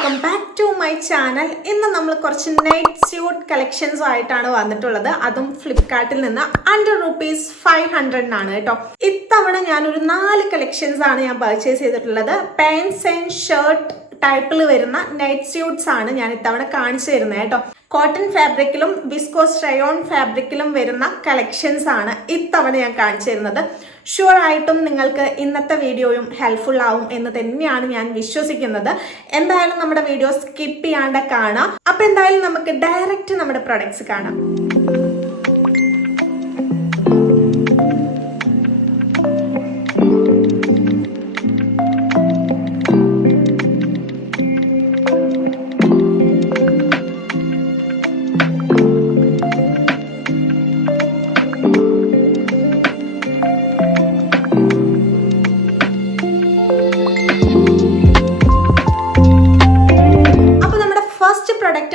Welcome back to my channel. ഇന്ന് നമ്മൾ കുറച്ച് നൈറ്റ് സ്യൂട്ട് കളക്ഷൻസ് ആയിട്ടാണ് വന്നിട്ടുള്ളത്. അതും ഫ്ലിപ്കാർട്ടിൽ നിന്ന് ₹500 കേട്ടോ. ഇത്തവണ ഞാനൊരു 4 കളക്ഷൻസ് ആണ് ഞാൻ പർച്ചേസ് ചെയ്തിട്ടുള്ളത്. പാൻസ് ആൻഡ് ഷർട്ട് ടൈപ്പിൽ വരുന്ന നൈറ്റ് സ്യൂട്ട്സ് ആണ് ഞാൻ ഇത്തവണ കാണിച്ചു തരുന്നത് കേട്ടോ. കോട്ടൺ ഫാബ്രിക്കിലും വിസ്കോസ് റയോൺ ഫാബ്രിക്കിലും വരുന്ന കളക്ഷൻസ് ആണ് ഇത്തവണ ഞാൻ കാണിച്ചു തരുന്നത്. ഷുവർ ആയിട്ടും നിങ്ങൾക്ക് ഇന്നത്തെ വീഡിയോയും ഹെൽപ്ഫുൾ ആവും എന്ന് തന്നെയാണ് ഞാൻ വിശ്വസിക്കുന്നത്. എന്തായാലും നമ്മുടെ വീഡിയോ സ്കിപ്പ് ചെയ്യാണ്ട് കാണാം. അപ്പൊ എന്തായാലും നമുക്ക് ഡയറക്റ്റ് നമ്മുടെ പ്രൊഡക്ട്സ് കാണാം.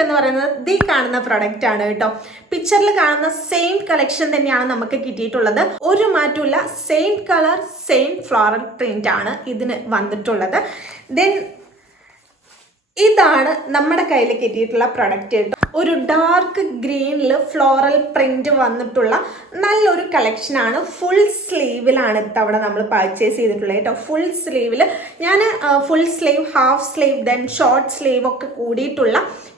എന്ന് പറയുന്നത് ഈ കാണുന്ന പ്രൊഡക്റ്റ് ആണ് കേട്ടോ. പിക്ചറിൽ കാണുന്ന സെയിം കളക്ഷൻ തന്നെയാണ് നമുക്ക് കിട്ടിയിട്ടുള്ളത്. ഒരു മാറ്റമില്ല, same colour same floral print ആണ് ഇതിന് വന്നിട്ടുള്ളത്. ദെൻ ഇതാണ് നമ്മുടെ കയ്യിൽ കിട്ടിയിട്ടുള്ള പ്രൊഡക്റ്റ് കേട്ടോ. ഒരു ഡാർക്ക് ഗ്രീനിൽ ഫ്ലോറൽ പ്രിന്റ് വന്നിട്ടുള്ള നല്ലൊരു കളക്ഷനാണ്. ഫുൾ സ്ലീവിലാണ് ഇത്തവണ നമ്മൾ പർച്ചേസ് ചെയ്തിട്ടുള്ളത് കേട്ടോ. ഫുൾ സ്ലീവിൽ ഞാൻ full sleeve, half sleeve, then short sleeve ഒക്കെ കൂടിയിട്ടുള്ള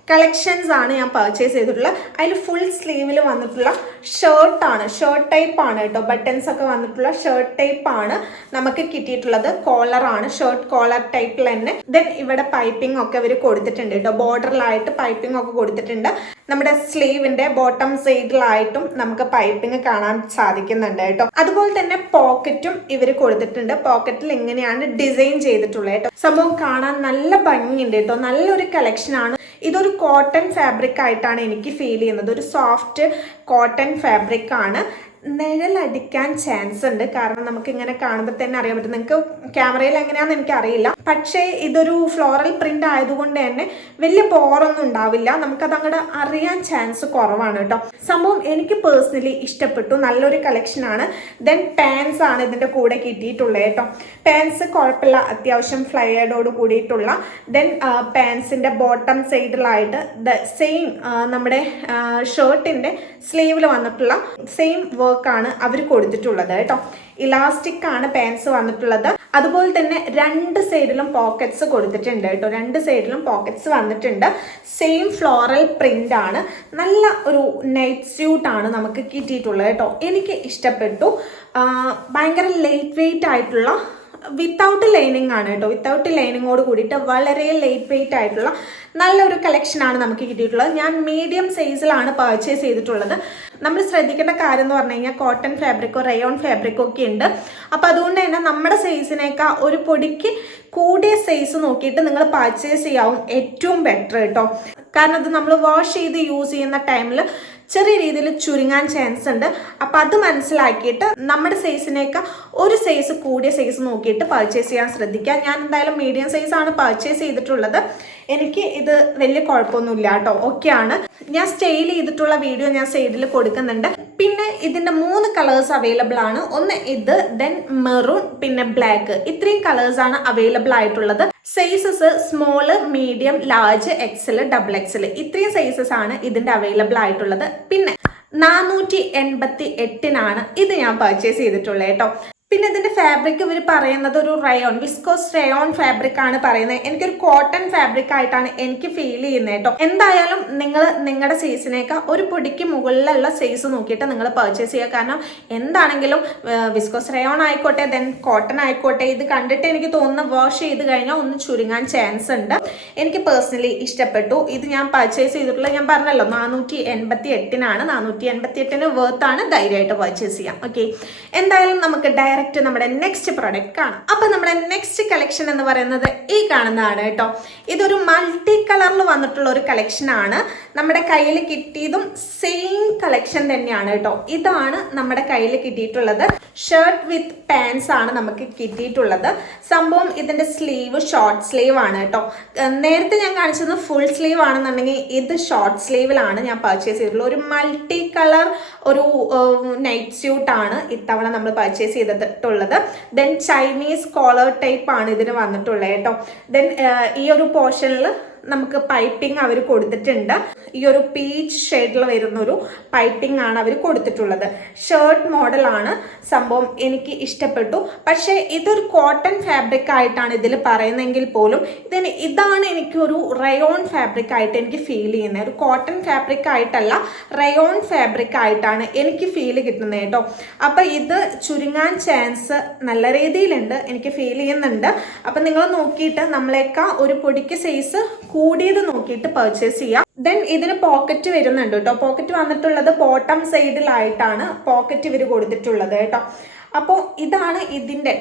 കളക്ഷൻസ് ആണ് ഞാൻ പർച്ചേസ് ചെയ്തിട്ടുള്ളത്. അതിൽ ഫുൾ സ്ലീവിൽ വന്നിട്ടുള്ള ഷർട്ടാണ്, ഷർട്ട് ടൈപ്പ് ആണ് കേട്ടോ. ബട്ടൺസ് ഒക്കെ വന്നിട്ടുള്ള ഷർട്ട് ടൈപ്പ് ആണ് നമുക്ക് കിട്ടിയിട്ടുള്ളത്. കോളറാണ്, ഷർട്ട് കോളർ ടൈപ്പിൽ തന്നെ. ദെൻ ഇവിടെ പൈപ്പിംഗ് ഒക്കെ ഇവർ കൊടുത്തിട്ടുണ്ട് കേട്ടോ. ബോർഡറിലായിട്ട് പൈപ്പിംഗ് ഒക്കെ കൊടുത്തിട്ടുണ്ട്. നമ്മുടെ സ്ലീവിന്റെ ബോട്ടം സൈഡിലായിട്ടും നമുക്ക് പൈപ്പിംഗ് കാണാൻ സാധിക്കുന്നുണ്ട് കേട്ടോ. അതുപോലെ തന്നെ പോക്കറ്റും ഇവർ കൊടുത്തിട്ടുണ്ട്. പോക്കറ്റിൽ ഇങ്ങനെയാണ് ഡിസൈൻ ചെയ്തിട്ടുള്ളത് കേട്ടോ. സംഭവം കാണാൻ നല്ല ഭംഗിയുണ്ട് കേട്ടോ. നല്ലൊരു കളക്ഷൻ ആണ്. ഇതൊരു കോട്ടൺ ഫാബ്രിക് ആയിട്ടാണ് എനിക്ക് ഫീൽ ചെയ്യുന്നത്. ഒരു സോഫ്റ്റ് കോട്ടൺ ഫാബ്രിക് ആണ്. നിഴലടിക്കാൻ ചാൻസ് ഉണ്ട്, കാരണം നമുക്ക് ഇങ്ങനെ കാണുമ്പോൾ തന്നെ അറിയാൻ പറ്റും. നിങ്ങൾക്ക് ക്യാമറയിൽ എങ്ങനെയാണെന്ന് എനിക്കറിയില്ല, പക്ഷേ ഇതൊരു ഫ്ലോറൽ പ്രിന്റ് ആയതുകൊണ്ട് തന്നെ വലിയ ബോറൊന്നും ഉണ്ടാവില്ല. നമുക്കത് അങ്ങോട്ട് അറിയാൻ ചാൻസ് കുറവാണ് കേട്ടോ. സംഭവം എനിക്ക് പേഴ്സണലി ഇഷ്ടപ്പെട്ടു. നല്ലൊരു കളക്ഷൻ ആണ്. ദെൻ പാൻസ് ആണ് ഇതിന്റെ കൂടെ കിട്ടിയിട്ടുള്ളത് കേട്ടോ. പാൻസ് കുഴപ്പമില്ല, അത്യാവശ്യം ഫ്ലയേർഡോട് കൂടിയിട്ടുള്ള. ദെൻ പാൻസിന്റെ ബോട്ടം സൈഡിലായിട്ട് സെയിം നമ്മുടെ ഷർട്ടിന്റെ സ്ലീവിൽ വന്നിട്ടുള്ള സെയിം വർക്കാണ് അവർ കൊടുത്തിട്ടുള്ളത് കേട്ടോ. ഇലാസ്റ്റിക് ആണ് പാൻസ് വന്നിട്ടുള്ളത്. അതുപോലെ തന്നെ രണ്ട് സൈഡിലും പോക്കറ്റ്സ് കൊടുത്തിട്ടുണ്ട് കേട്ടോ. രണ്ട് സൈഡിലും പോക്കറ്റ്സ് വന്നിട്ടുണ്ട്. സെയിം ഫ്ലോറൽ പ്രിന്റ് ആണ്. നല്ല ഒരു നൈറ്റ് സ്യൂട്ട് ആണ് നമുക്ക് കിട്ടിയിട്ടുള്ളത് കേട്ടോ. എനിക്ക് ഇഷ്ടപ്പെട്ടു. ഭയങ്കര ലൈറ്റ് വെയിറ്റ് ആയിട്ടുള്ള, വിത്തൗട്ട് ലൈനിങ് ആണ് കേട്ടോ. വിത്തൗട്ട് ലൈനിങ്ങോട് കൂടിയിട്ട് വളരെ ലൈറ്റ് വെയിറ്റ് ആയിട്ടുള്ള നല്ലൊരു കളക്ഷനാണ് നമുക്ക് കിട്ടിയിട്ടുള്ളത്. ഞാൻ മീഡിയം സൈസിലാണ് പർച്ചേസ് ചെയ്തിട്ടുള്ളത്. നമ്മൾ ശ്രദ്ധിക്കേണ്ട കാര്യം എന്ന് പറഞ്ഞു കഴിഞ്ഞാൽ കോട്ടൺ ഫാബ്രിക്കോ റയോൺ ഫാബ്രിക്കോ ഒക്കെ ഉണ്ട്. അപ്പോൾ അതുകൊണ്ട് തന്നെ നമ്മുടെ സൈസിനേക്കാൾ ഒരു പൊടിക്ക് കൂടിയ സൈസ് നോക്കിയിട്ട് നിങ്ങൾ പർച്ചേസ് ചെയ്യാവും ഏറ്റവും ബെറ്റർ കേട്ടോ. കാരണം അത് നമ്മൾ വാഷ് ചെയ്ത് യൂസ് ചെയ്യുന്ന ടൈമിൽ ചെറിയ രീതിയിൽ ചുരുങ്ങാൻ ചാൻസ് ഉണ്ട്. അപ്പം അത് മനസ്സിലാക്കിയിട്ട് നമ്മുടെ സൈസിനേക്കാൾ ഒരു സൈസ് കൂടിയ സൈസ് നോക്കിയിട്ട് പർച്ചേസ് ചെയ്യാൻ ശ്രദ്ധിക്കുക. ഞാൻ എന്തായാലും മീഡിയം സൈസാണ് പർച്ചേസ് ചെയ്തിട്ടുള്ളത്. എനിക്ക് ഇത് വലിയ കുഴപ്പമൊന്നുമില്ല കേട്ടോ, ഓക്കെയാണ്. ഞാൻ സ്റ്റൈൽ ചെയ്തിട്ടുള്ള വീഡിയോ ഞാൻ സൈഡിൽ കൊടുക്കുന്നുണ്ട്. പിന്നെ ഇതിൻ്റെ 3 കളേഴ്സ് അവൈലബിൾ ആണ്. ഒന്ന് ഇത്, ദെൻ മെറൂൺ, പിന്നെ ബ്ലാക്ക്. ഇത്രയും കളേഴ്സാണ് അവൈലബിൾ ആയിട്ടുള്ളത്. Sizes small, medium, large, XL, double XL, ഇത്രയും സൈസസ് ആണ് ഇതിൻ്റെ അവൈലബിൾ ആയിട്ടുള്ളത്. പിന്നെ 488 ഇത് ഞാൻ പർച്ചേസ് ചെയ്തിട്ടുള്ളത് കേട്ടോ. പിന്നെ ഇതിന്റെ ഫാബ്രിക് ഇവർ പറയുന്നത് ഒരു റയോൺ, വിസ്കോസ് റയോൺ ഫാബ്രിക് ആണ് പറയുന്നത്. എനിക്കൊരു കോട്ടൺ ഫാബ്രിക് ആയിട്ടാണ് എനിക്ക് ഫീൽ ചെയ്യുന്നത് കേട്ടോ. എന്തായാലും നിങ്ങൾ നിങ്ങളുടെ സൈസിനേക്കാൾ ഒരു പൊടിക്ക് മുകളിലുള്ള സൈസ് നോക്കിയിട്ട് നിങ്ങൾ പർച്ചേസ് ചെയ്യുക. കാരണം എന്താണെങ്കിലും വിസ്കോസ് റയോൺ ആയിക്കോട്ടെ, ദെൻ കോട്ടൺ ആയിക്കോട്ടെ, ഇത് കണ്ടിട്ട് എനിക്ക് തോന്നുന്ന വാഷ് ചെയ്ത് കഴിഞ്ഞാൽ ഒന്ന് ചുരുങ്ങാൻ ചാൻസ് ഉണ്ട്. എനിക്ക് പേഴ്സണലി ഇഷ്ടപ്പെട്ടു. ഇത് ഞാൻ പർച്ചേസ് ചെയ്തിട്ടുള്ള, ഞാൻ പറഞ്ഞല്ലോ 488 488 വേർത്താണ്. ധൈര്യമായിട്ട് പർച്ചേസ് ചെയ്യാം. ഓക്കെ, എന്തായാലും നമുക്ക് ഡയറക്റ്റ് നമ്മുടെ നെക്സ്റ്റ് പ്രൊഡക്റ്റ് കാണാം. അപ്പൊ നമ്മുടെ നെക്സ്റ്റ് കളക്ഷൻ എന്ന് പറയുന്നത് ഈ കാണുന്നതാണ് കേട്ടോ. ഇതൊരു മൾട്ടി കളറിൽ വന്നിട്ടുള്ള ഒരു കളക്ഷൻ ആണ്. നമ്മുടെ കയ്യിൽ കിട്ടിയതും സെയിം കളക്ഷൻ തന്നെയാണ് കേട്ടോ. ഇതാണ് നമ്മുടെ കയ്യിൽ കിട്ടിയിട്ടുള്ളത്. ഷർട്ട് വിത്ത് പാൻസ് ആണ് നമുക്ക് കിട്ടിയിട്ടുള്ളത്. സംഭവം ഇതിന്റെ സ്ലീവ് ഷോർട്ട് സ്ലീവ് ആണ് കേട്ടോ. നേരത്തെ ഞാൻ കാണിച്ചത് ഫുൾ സ്ലീവ് ആണെന്നുണ്ടെങ്കിൽ ഇത് ഷോർട്ട് സ്ലീവിലാണ് ഞാൻ പർച്ചേസ് ചെയ്തിട്ടുള്ളത്. ഒരു മൾട്ടി കളർ ഒരു നൈറ്റ് സ്യൂട്ട് ആണ് ഇത്തവണ നമ്മൾ പർച്ചേസ് ചെയ്തിട്ടുള്ളത്. ദെൻ ചൈനീസ് കോളർ ടൈപ്പ് ആണ് ഇതിന് വന്നിട്ടുള്ളത് കേട്ടോ. ദെൻ ഈ ഒരു പോർഷനിൽ നമുക്ക് പൈപ്പിംഗ് അവർ കൊടുത്തിട്ടുണ്ട്. ഈ ഒരു പീച്ച് ഷെയ്ഡിൽ വരുന്ന ഒരു പൈപ്പിംഗ് ആണ് അവർ കൊടുത്തിട്ടുള്ളത്. ഷർട്ട് മോഡലാണ് സംഭവം. എനിക്ക് ഇഷ്ടപ്പെട്ടു. പക്ഷേ ഇതൊരു കോട്ടൺ ഫാബ്രിക് ആയിട്ടാണ് ഇതിൽ പറയുന്നതെങ്കിൽ പോലും ഇതാണ് എനിക്കൊരു റയോൺ ഫാബ്രിക് ആയിട്ട് എനിക്ക് ഫീൽ ചെയ്യുന്നത്. ഒരു കോട്ടൺ ഫാബ്രിക് ആയിട്ടല്ല, റയോൺ ഫാബ്രിക് ആയിട്ടാണ് എനിക്ക് ഫീൽ കിട്ടുന്നത് കേട്ടോ. അപ്പം ഇത് ചുരുങ്ങാൻ ചാൻസ് നല്ല രീതിയിലുണ്ട്, എനിക്ക് ഫീൽ ചെയ്യുന്നുണ്ട്. അപ്പം നിങ്ങൾ നോക്കിയിട്ട് നമ്മളേക്കാൾ ഒരു പൊടിക്ക് സൈസ് കൂടിയത് നോക്കിയിട്ട് പർച്ചേസ് ചെയ്യാം. ദെൻ ഇതിന് പോക്കറ്റ് വരുന്നുണ്ട് കേട്ടോ. പോക്കറ്റ് വന്നിട്ടുള്ളത് ബോട്ടം സൈഡിലായിട്ടാണ് പോക്കറ്റ് ഇവർ കൊടുത്തിട്ടുള്ളത് കേട്ടോ. അപ്പോൾ ഇതാണ് ഇതിൻ്റെ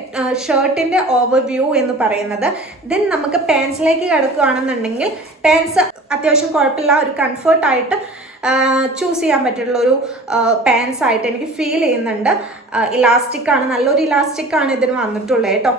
ഷർട്ടിൻ്റെ ഓവർവ്യൂ എന്ന് പറയുന്നത്. ദെൻ നമുക്ക് പാൻസിലേക്ക് കിടക്കുകയാണെന്നുണ്ടെങ്കിൽ പാൻസ് അത്യാവശ്യം കുഴപ്പമില്ല, ഒരു കംഫർട്ടായിട്ട് ചൂസ് ചെയ്യാൻ പറ്റിയിട്ടുള്ള ഒരു പാൻസ് ആയിട്ട് എനിക്ക് ഫീൽ ചെയ്യുന്നുണ്ട്. ഇലാസ്റ്റിക് ആണ്, നല്ലൊരു ഇലാസ്റ്റിക് ആണ് ഇതിന് വന്നിട്ടുള്ളത് കേട്ടോ.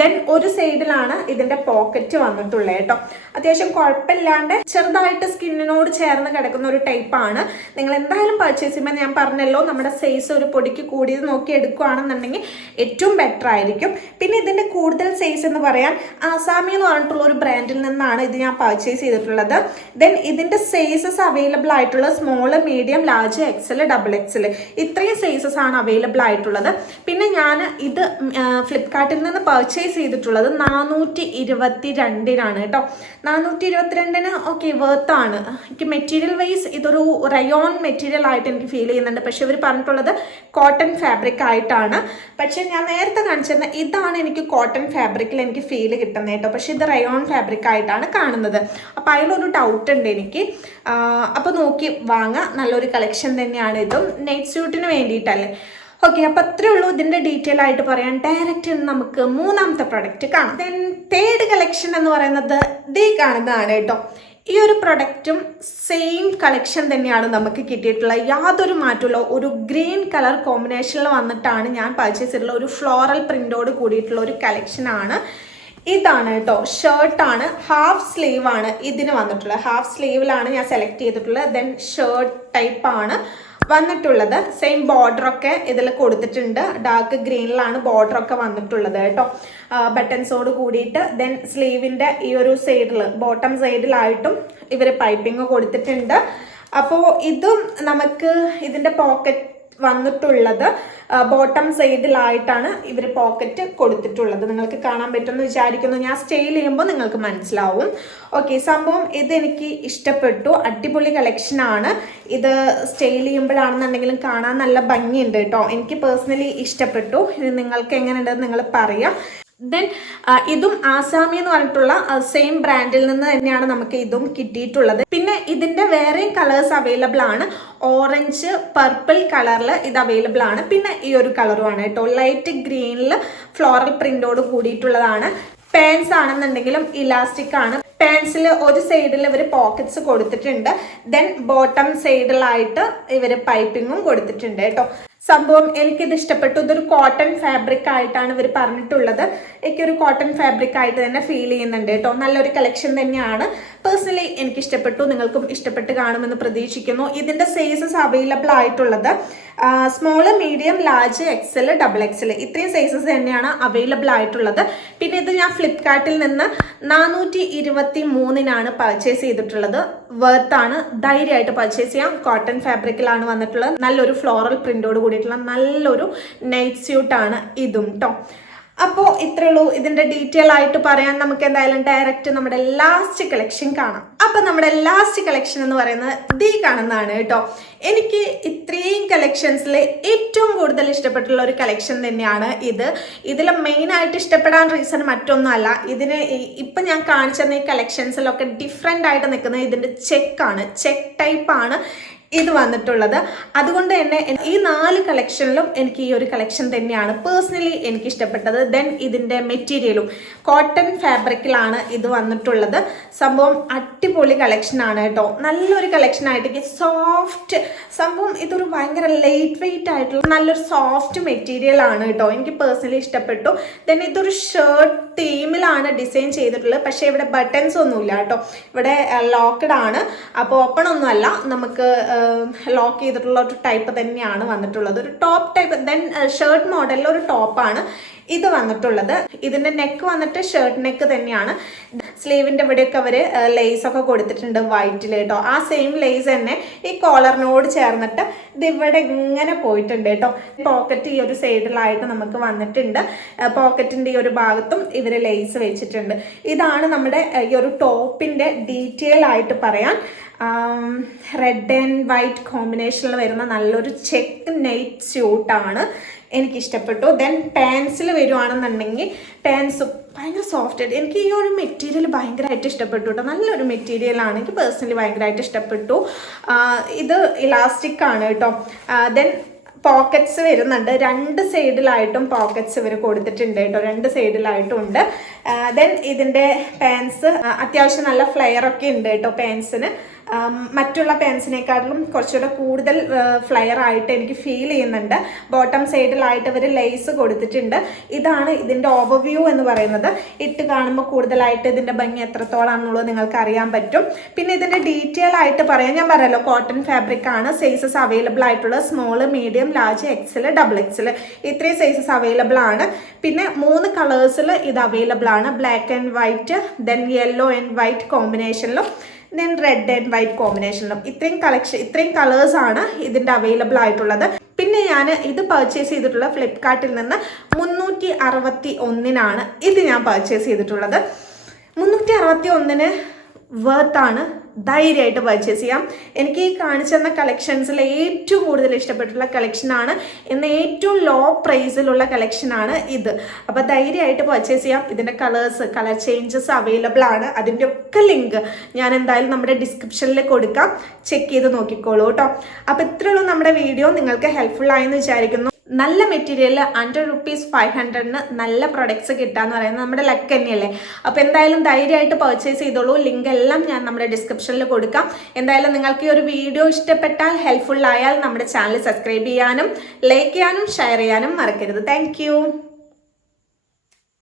ദെൻ ഒരു സൈഡിലാണ് ഇതിൻ്റെ പോക്കറ്റ് വന്നിട്ടുള്ളത് കേട്ടോ. അത്യാവശ്യം കുഴപ്പമില്ലാണ്ട് ചെറുതായിട്ട് സ്കിന്നിനോട് ചേർന്ന് കിടക്കുന്ന ഒരു ടൈപ്പാണ്. നിങ്ങൾ എന്തായാലും പർച്ചേസ് ചെയ്യുമ്പോൾ ഞാൻ പറഞ്ഞല്ലോ, നമ്മുടെ സൈസ് ഒരു പൊടിക്ക് കൂടിയത് നോക്കി എടുക്കുകയാണെന്നുണ്ടെങ്കിൽ ഏറ്റവും ബെറ്റർ ആയിരിക്കും. പിന്നെ ഇതിൻ്റെ കൂടുതൽ സൈസ് എന്ന് പറയാൻ ആസാമി എന്ന് പറഞ്ഞിട്ടുള്ള ഒരു ബ്രാൻഡിൽ നിന്നാണ് ഇത് ഞാൻ പർച്ചേസ് ചെയ്തിട്ടുള്ളത്. ദെൻ ഇതിൻ്റെ സൈസസ് അവൈലബിൾ ആയിട്ടുള്ള small, medium, large, XL, double XL ഇത്രയും സൈസസ് ആണ് അവൈലബിൾ ആയിട്ടുള്ളത്. പിന്നെ ഞാൻ ഇത് ഫ്ലിപ്കാർട്ടിൽ നിന്ന് പർച്ചേസ് ചെയ്തിട്ടുള്ളത് 422 കേട്ടോ. 422 ഓക്കെ, വേർത്താണ്. എനിക്ക് മെറ്റീരിയൽ വൈസ് ഇതൊരു റയോൺ മെറ്റീരിയൽ ആയിട്ട് എനിക്ക് ഫീൽ ചെയ്യുന്നുണ്ട്. പക്ഷെ ഇവർ പറഞ്ഞിട്ടുള്ളത് കോട്ടൺ ഫാബ്രിക് ആയിട്ടാണ്. പക്ഷെ ഞാൻ നേരത്തെ കാണിച്ചിരുന്ന ഇതാണ് എനിക്ക് കോട്ടൺ ഫാബ്രിക്കിൽ എനിക്ക് ഫീൽ കിട്ടുന്നത് കേട്ടോ. പക്ഷെ ഇത് റയോൺ ഫാബ്രിക് ആയിട്ടാണ് കാണുന്നത്. അപ്പം അതിലൊരു ഡൗട്ട് ഉണ്ട് എനിക്ക്. അപ്പോൾ നോക്കി വാങ്ങാം, നല്ലൊരു കളക്ഷൻ തന്നെയാണ് ഇതും. നൈറ്റ് സ്യൂട്ടിന് വേണ്ടിയിട്ടല്ലേ. ഓക്കെ, അപ്പം അത്രേ ഉള്ളൂ ഇതിൻ്റെ ഡീറ്റെയിൽ ആയിട്ട് പറയാൻ. ഡയറക്റ്റ് നമുക്ക് മൂന്നാമത്തെ പ്രൊഡക്റ്റ് കാണാം. ദെൻ തേർഡ് കളക്ഷൻ എന്ന് പറയുന്നത് ദേ കാണുന്നതാണ് കേട്ടോ. ഈ ഒരു പ്രൊഡക്റ്റും സെയിം കളക്ഷൻ തന്നെയാണ് നമുക്ക് കിട്ടിയിട്ടുള്ളത്. യാതൊരു മാറ്റമില്ല. ഒരു ഗ്രീൻ കളർ കോമ്പിനേഷനിൽ വന്നിട്ടാണ് ഞാൻ പർച്ചേസ് ചെയ്തിട്ടുള്ള ഒരു ഫ്ലോറൽ പ്രിൻ്റോട് കൂടിയിട്ടുള്ള ഒരു കളക്ഷനാണ്. ഇതാണ് കേട്ടോ, ഷർട്ടാണ്, ഹാഫ് സ്ലീവ് ആണ് ഇതിന് വന്നിട്ടുള്ളത്. ഹാഫ് സ്ലീവിലാണ് ഞാൻ സെലക്ട് ചെയ്തിട്ടുള്ളത്. ദെൻ ഷർട്ട് ടൈപ്പാണ് വന്നിട്ടുള്ളത്. സെയിം ബോർഡറൊക്കെ ഇതിൽ കൊടുത്തിട്ടുണ്ട്. ഡാർക്ക് ഗ്രീനിലാണ് ബോർഡറൊക്കെ വന്നിട്ടുള്ളത് കേട്ടോ, ബട്ടൺസോട് കൂടിയിട്ട്. ദെൻ സ്ലീവിൻ്റെ ഈ ഒരു സൈഡിൽ, ബോട്ടം സൈഡിലായിട്ടും ഇവർ പൈപ്പിംഗ് കൊടുത്തിട്ടുണ്ട്. അപ്പോൾ ഇതും നമുക്ക് ഇതിൻ്റെ പോക്കറ്റ് വന്നിട്ടുള്ളത് ബോട്ടം സൈഡിലായിട്ടാണ് ഇവർ പോക്കറ്റ് കൊടുത്തിട്ടുള്ളത്. നിങ്ങൾക്ക് കാണാൻ പറ്റുമെന്ന് വിചാരിക്കുന്നു. ഞാൻ സ്റ്റൈൽ ചെയ്യുമ്പോൾ നിങ്ങൾക്ക് മനസ്സിലാവും. ഓക്കെ, സംഭവം ഇതെനിക്ക് ഇഷ്ടപ്പെട്ടു. അടിപൊളി കളക്ഷനാണ്. ഇത് സ്റ്റൈൽ ചെയ്യുമ്പോഴാണെന്നുണ്ടെങ്കിലും കാണാൻ നല്ല ഭംഗിയുണ്ട് കേട്ടോ. എനിക്ക് പേഴ്സണലി ഇഷ്ടപ്പെട്ടു. ഇത് നിങ്ങൾക്ക് എങ്ങനെയുണ്ടെന്ന് നിങ്ങൾ പറയാം. ദെൻ ഇതും ആസാമി എന്ന് പറഞ്ഞിട്ടുള്ള സെയിം ബ്രാൻഡിൽ നിന്ന് തന്നെയാണ് നമുക്ക് ഇതും കിട്ടിയിട്ടുള്ളത്. പിന്നെ ഇതിൻ്റെ വേറെയും കളേഴ്സ് അവൈലബിൾ ആണ്. ഓറഞ്ച്, പർപ്പിൾ കളറിൽ ഇത് അവൈലബിൾ ആണ്. പിന്നെ ഈ ഒരു കളറുമാണ് കേട്ടോ, ലൈറ്റ് ഗ്രീനിൽ ഫ്ലോറൽ പ്രിന്റോട് കൂടിയിട്ടുള്ളതാണ്. പാൻസ് ആണെന്നുണ്ടെങ്കിലും ഇലാസ്റ്റിക് ആണ്. പാൻസിൽ ഒരു സൈഡിൽ ഇവർ പോക്കറ്റ്സ് കൊടുത്തിട്ടുണ്ട്. ദെൻ ബോട്ടം സൈഡിലായിട്ട് ഇവർ പൈപ്പിങ്ങും കൊടുത്തിട്ടുണ്ട് കേട്ടോ. സംഭവം എനിക്കിത് ഇഷ്ടപ്പെട്ടു. ഇതൊരു കോട്ടൺ ഫാബ്രിക് ആയിട്ടാണ് ഇവർ പറഞ്ഞിട്ടുള്ളത്. എനിക്കൊരു കോട്ടൺ ഫാബ്രിക് ആയിട്ട് തന്നെ ഫീൽ ചെയ്യുന്നുണ്ട് കേട്ടോ. നല്ലൊരു കളക്ഷൻ തന്നെയാണ്. പേഴ്സണലി എനിക്ക് ഇഷ്ടപ്പെട്ടു. നിങ്ങൾക്കും ഇഷ്ടപ്പെട്ട് കാണുമെന്ന് പ്രതീക്ഷിക്കുന്നു. ഇതിൻ്റെ സൈസസ് അവൈലബിൾ ആയിട്ടുള്ളത് small, medium, large, XL, double XL ഇത്രയും സൈസസ് തന്നെയാണ് അവൈലബിൾ ആയിട്ടുള്ളത്. പിന്നെ ഇത് ഞാൻ ഫ്ലിപ്കാർട്ടിൽ നിന്ന് 423 പർച്ചേസ് ചെയ്തിട്ടുള്ളത്. വേർത്താണ്, ധൈര്യമായിട്ട് പർച്ചേസ് ചെയ്യാം. കോട്ടൺ ഫാബ്രിക്കിലാണ് വന്നിട്ടുള്ളത്. നല്ലൊരു ഫ്ലോറൽ പ്രിന്റോട് കൂടിയിട്ടുള്ള നല്ലൊരു നൈറ്റ് സ്യൂട്ടാണ് ഇതും കേട്ടോ. അപ്പോൾ ഇത്രയേ ഉള്ളൂ. ഇതിൻ്റെ ഡീറ്റെയിൽ ആയിട്ട് പറയാൻ നമുക്ക് എന്തായാലും ഡയറക്റ്റ് നമ്മുടെ ലാസ്റ്റ് കളക്ഷൻ കാണാം. അപ്പം നമ്മുടെ ലാസ്റ്റ് കളക്ഷൻ എന്ന് പറയുന്നത് ദീ കാണുന്നതാണ് കേട്ടോ. എനിക്ക് ഇത്രയും കളക്ഷൻസിൽ ഏറ്റവും കൂടുതൽ ഇഷ്ടപ്പെട്ടുള്ള ഒരു കളക്ഷൻ തന്നെയാണ് ഇത്. ഇതിൽ മെയിനായിട്ട് ഇഷ്ടപ്പെടാൻ റീസൺ മറ്റൊന്നുമല്ല, ഇതിന് ഇപ്പം ഞാൻ കാണിച്ചിരുന്ന ഈ കളക്ഷൻസിലൊക്കെ ഡിഫറെൻ്റ് ആയിട്ട് നിൽക്കുന്നത് ഇതിൻ്റെ ചെക്കാണ്. ചെക്ക് ടൈപ്പാണ് ഇത് വന്നിട്ടുള്ളത്. അതുകൊണ്ട് തന്നെ ഈ 4 കളക്ഷനിലും എനിക്ക് ഈ ഒരു കളക്ഷൻ തന്നെയാണ് പേഴ്സണലി എനിക്ക് ഇഷ്ടപ്പെട്ടത്. ദെൻ ഇതിൻ്റെ മെറ്റീരിയലും കോട്ടൺ ഫാബ്രിക്കിലാണ് ഇത് വന്നിട്ടുള്ളത്. സംഭവം അടിപൊളി കളക്ഷനാണ് കേട്ടോ. നല്ലൊരു കളക്ഷനായിട്ട് സോഫ്റ്റ് സംഭവം. ഇതൊരു ഭയങ്കര ലൈറ്റ് വെയിറ്റ് ആയിട്ടുള്ള നല്ലൊരു സോഫ്റ്റ് മെറ്റീരിയൽ ആണ് കേട്ടോ. എനിക്ക് പേഴ്സണലി ഇഷ്ടപ്പെട്ടു. ദെൻ ഇതൊരു ഷർട്ട് തീമിലാണ് ഡിസൈൻ ചെയ്തിട്ടുള്ളത്. പക്ഷേ ഇവിടെ ബട്ടൺസ് ഒന്നുമില്ല കേട്ടോ. ഇവിടെ ലോക്ക്ഡ് ആണ്. അപ്പോൾ ഓപ്പൺ ഒന്നുമല്ല, നമുക്ക് ലോക്ക് ചെയ്തിട്ടുള്ള ഒരു ടൈപ്പ് തന്നെയാണ് വന്നിട്ടുള്ളത്. ഒരു ടോപ്പ് ടൈപ്പ്. ദെൻ ഷർട്ട് മോഡലിൽ ഒരു ടോപ്പാണ് ഇത് വന്നിട്ടുള്ളത്. ഇതിൻ്റെ നെക്ക് വന്നിട്ട് ഷർട്ട് നെക്ക് തന്നെയാണ്. സ്ലീവിൻ്റെ ഇവിടെയൊക്കെ അവർ ലേസ് ഒക്കെ കൊടുത്തിട്ടുണ്ട് വൈറ്റിൽ കേട്ടോ. ആ സെയിം ലേസ് തന്നെ ഈ കോളറിനോട് ചേർന്നിട്ട് ഇത് ഇവിടെ ഇങ്ങനെ പോയിട്ടുണ്ട് കേട്ടോ. പോക്കറ്റ് ഈ ഒരു സൈഡിലായിട്ട് നമുക്ക് വന്നിട്ടുണ്ട്. പോക്കറ്റിൻ്റെ ഈ ഒരു ഭാഗത്തും ഇവർ ലേസ് വെച്ചിട്ടുണ്ട്. ഇതാണ് നമ്മുടെ ഈ ഒരു ടോപ്പിൻ്റെ ഡീറ്റെയിൽ ആയിട്ട് പറയാൻ. റെഡ് ആൻഡ് വൈറ്റ് കോമ്പിനേഷനിൽ വരുന്ന നല്ലൊരു ചെക്ക് നെറ്റ് സ്യൂട്ടാണ്, എനിക്കിഷ്ടപ്പെട്ടു. ദെൻ പാൻസിൽ വരുവാണെന്നുണ്ടെങ്കിൽ പാൻസ് ഭയങ്കര സോഫ്റ്റ് ആയിട്ട്, എനിക്ക് ഈ ഒരു മെറ്റീരിയൽ ഭയങ്കരമായിട്ട് ഇഷ്ടപ്പെട്ടു കേട്ടോ. നല്ലൊരു മെറ്റീരിയലാണ്, എനിക്ക് പേഴ്സണലി ഭയങ്കരമായിട്ട് ഇഷ്ടപ്പെട്ടു. ഇത് ഇലാസ്റ്റിക് ആണ് കേട്ടോ. ദെൻ പോക്കറ്റ്സ് വരുന്നുണ്ട്, രണ്ട് സൈഡിലായിട്ടും പോക്കറ്റ്സ് ഇവർ കൊടുത്തിട്ടുണ്ട് കേട്ടോ, രണ്ട് സൈഡിലായിട്ടും ഉണ്ട്. ദെൻ ഇതിൻ്റെ പാൻസ് അത്യാവശ്യം നല്ല ഫ്ലെയർ ഒക്കെ ഉണ്ട് കേട്ടോ പാൻസിന്. മറ്റുള്ള പാൻസിനേക്കാട്ടിലും കുറച്ചുകൂടെ കൂടുതൽ ഫ്ലെയർ ആയിട്ട് എനിക്ക് ഫീൽ ചെയ്യുന്നുണ്ട്. ബോട്ടം സൈഡിലായിട്ട് ഇവർ ലേസ് കൊടുത്തിട്ടുണ്ട്. ഇതാണ് ഇതിൻ്റെ ഓവർവ്യൂ എന്ന് പറയുന്നത്. ഇട്ട് കാണുമ്പോൾ കൂടുതലായിട്ട് ഇതിൻ്റെ ഭംഗി എത്രത്തോളാണെന്നുള്ളത് നിങ്ങൾക്ക് അറിയാൻ പറ്റും. പിന്നെ ഇതിൻ്റെ ഡീറ്റെയിൽ ആയിട്ട് പറയാം, ഞാൻ പറയാമല്ലോ കോട്ടൺ ഫാബ്രിക് ആണ്. സൈസസ് അവൈലബിൾ ആയിട്ടുള്ളത് small, medium, large, XL, double XL, ഇത്രയും സൈസസ് അവൈലബിൾ ആണ്. പിന്നെ 3 കളേഴ്സിൽ ഇത് അവൈലബിൾ ആണ്. Black and white, then yellow and white കോമ്പിനേഷനിലും, ദെൻ റെഡ് ആൻഡ് വൈറ്റ് കോമ്പിനേഷനിലും. ഇത്രയും കളേഴ്സാണ് ഇതിൻ്റെ അവൈലബിൾ ആയിട്ടുള്ളത്. പിന്നെ ഞാൻ ഇത് പർച്ചേസ് ചെയ്തിട്ടുള്ള ഫ്ലിപ്കാർട്ടിൽ നിന്ന് 361 ഇത് ഞാൻ പർച്ചേസ് ചെയ്തിട്ടുള്ളത്. 361 വേർത്താണ്, ധൈര്യമായിട്ട് പർച്ചേസ് ചെയ്യാം. എനിക്ക് ഈ കാണിച്ചെന്ന കളക്ഷൻസിൽ ഏറ്റവും കൂടുതൽ ഇഷ്ടപ്പെട്ടുള്ള കളക്ഷനാണ്, എന്നാൽ ഏറ്റവും ലോ പ്രൈസിലുള്ള കളക്ഷനാണ് ഇത്. അപ്പോൾ ധൈര്യമായിട്ട് പർച്ചേസ് ചെയ്യാം. ഇതിൻ്റെ കളർ ചേഞ്ചസ് അവൈലബിൾ ആണ്. അതിൻ്റെ ഒക്കെ ലിങ്ക് ഞാൻ എന്തായാലും നമ്മുടെ ഡിസ്ക്രിപ്ഷനിൽ കൊടുക്കാം, ചെക്ക് ചെയ്ത് നോക്കിക്കോളൂ കേട്ടോ. അപ്പോൾ ഇത്രയുള്ളൂ നമ്മുടെ വീഡിയോ. നിങ്ങൾക്ക് ഹെൽപ്ഫുൾ ആയെന്ന് വിചാരിക്കുന്നു. നല്ല മെറ്റീരിയൽ ₹100 നല്ല പ്രൊഡക്ട്സ് കിട്ടാന്ന് പറയുന്നത് നമ്മുടെ ലക്ക് തന്നെയല്ലേ. അപ്പോൾ എന്തായാലും ധൈര്യമായിട്ട് പർച്ചേസ് ചെയ്തോളൂ. ലിങ്ക് എല്ലാം ഞാൻ നമ്മുടെ ഡിസ്ക്രിപ്ഷനിൽ കൊടുക്കാം. എന്തായാലും നിങ്ങൾക്ക് ഈ ഒരു വീഡിയോ ഇഷ്ടപ്പെട്ടാൽ, ഹെൽപ്ഫുൾ ആയാൽ നമ്മുടെ ചാനൽ സബ്സ്ക്രൈബ് ചെയ്യാനും ലൈക്ക് ചെയ്യാനും ഷെയർ ചെയ്യാനും മറക്കരുത്. താങ്ക്